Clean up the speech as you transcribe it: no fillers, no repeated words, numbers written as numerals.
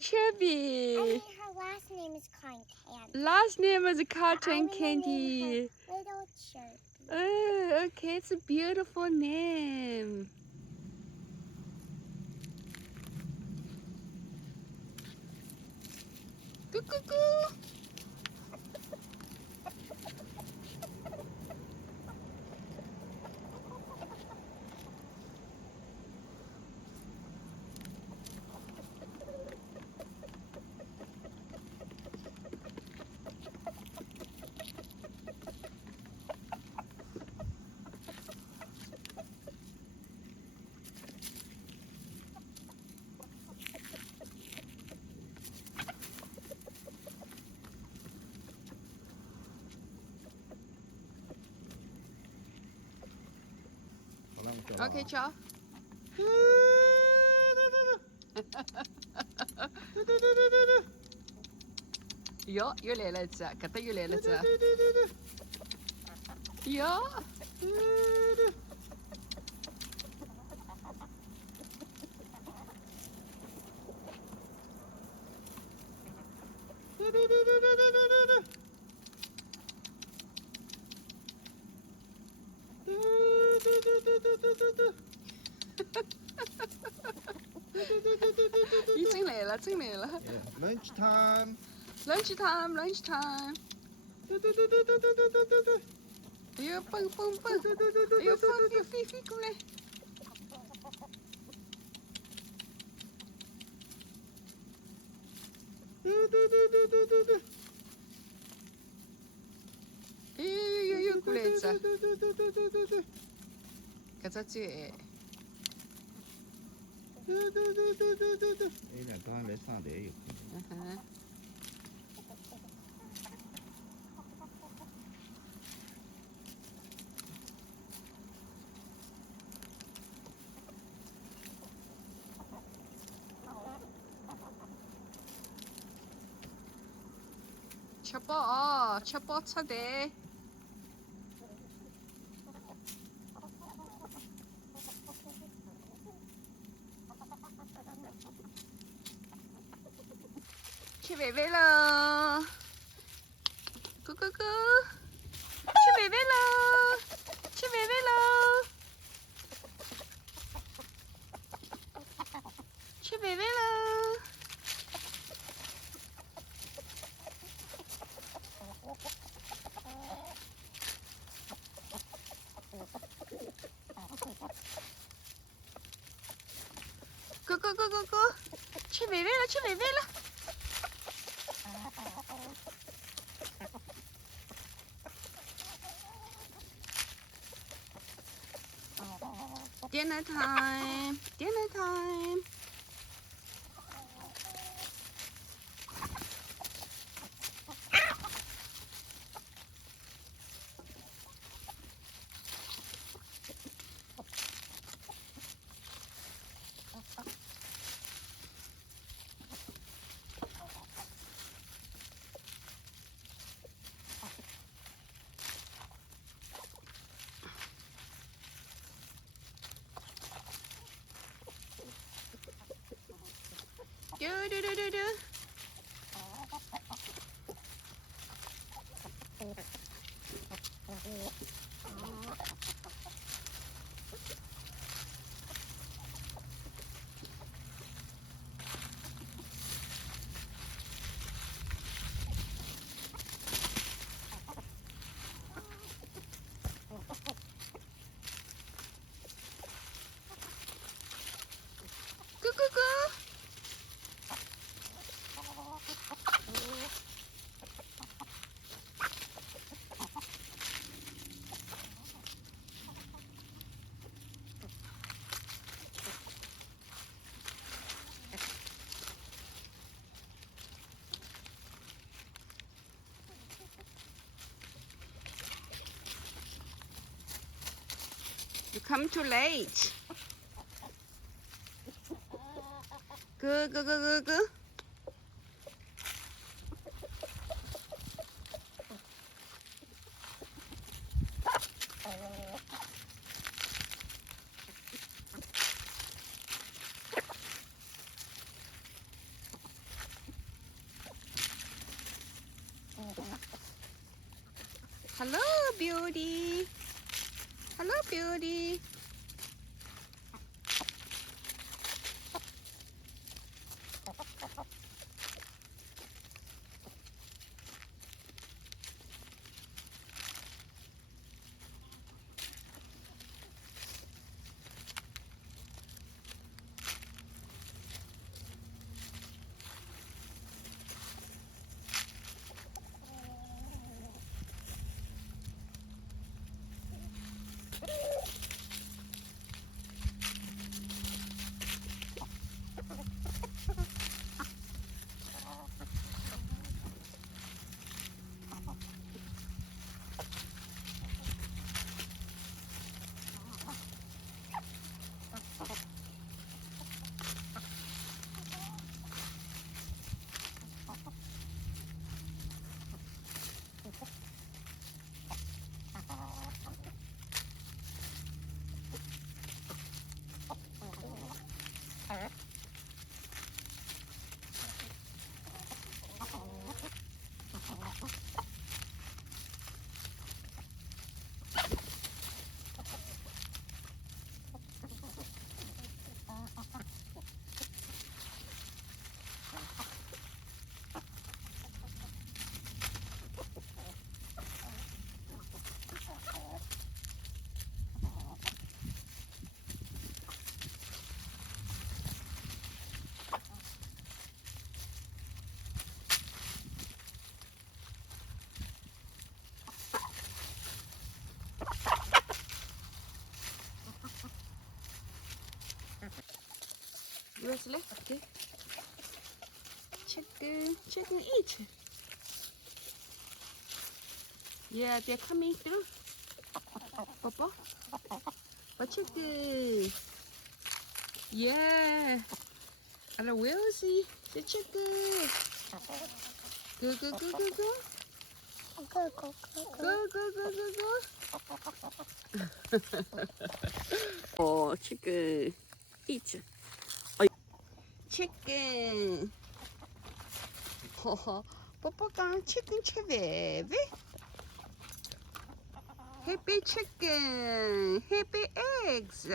chubby. her last name is Cotton Candy. Last name is Cotton I'm gonna name Candy. her Little Chirpy. Oh, okay, it's a beautiful name. Coo coo coo. Okay, ciao. Ja, you lelijke. Kata you lelijke. Ja. Ý chính了，真来了。 Yeah. Lunch time. Lunch time, lunch time. 哎呦，蹦蹦蹦！哎呦，飞过来！哎呦，过来一只！搿只最矮。哎呀，刚来上台有。嗯哼。吃饱哦，吃饱出台。吃饭饭喽！咕咕咕！吃饭饭喽！吃饭饭喽！吃饭饭喽！咕咕咕咕咕！吃饭饭了，吃饭饭了！Dinner time, dinner time. Do. 咕咕咕！You come too late. Go. Hello, beauty. Hello, beauty. Where's left? Okay. Chicken, eat. Yeah, they're coming through. Papa. But chicken. Yeah. Hello, Wilsey. The chicken. Go, go, go, go, go. Go, go, go, go. Go, go, go, go, go. Oh, chicken. Eat. Chicken. 뽀뽀강 chicken chevev. Happy chicken. Happy eggs.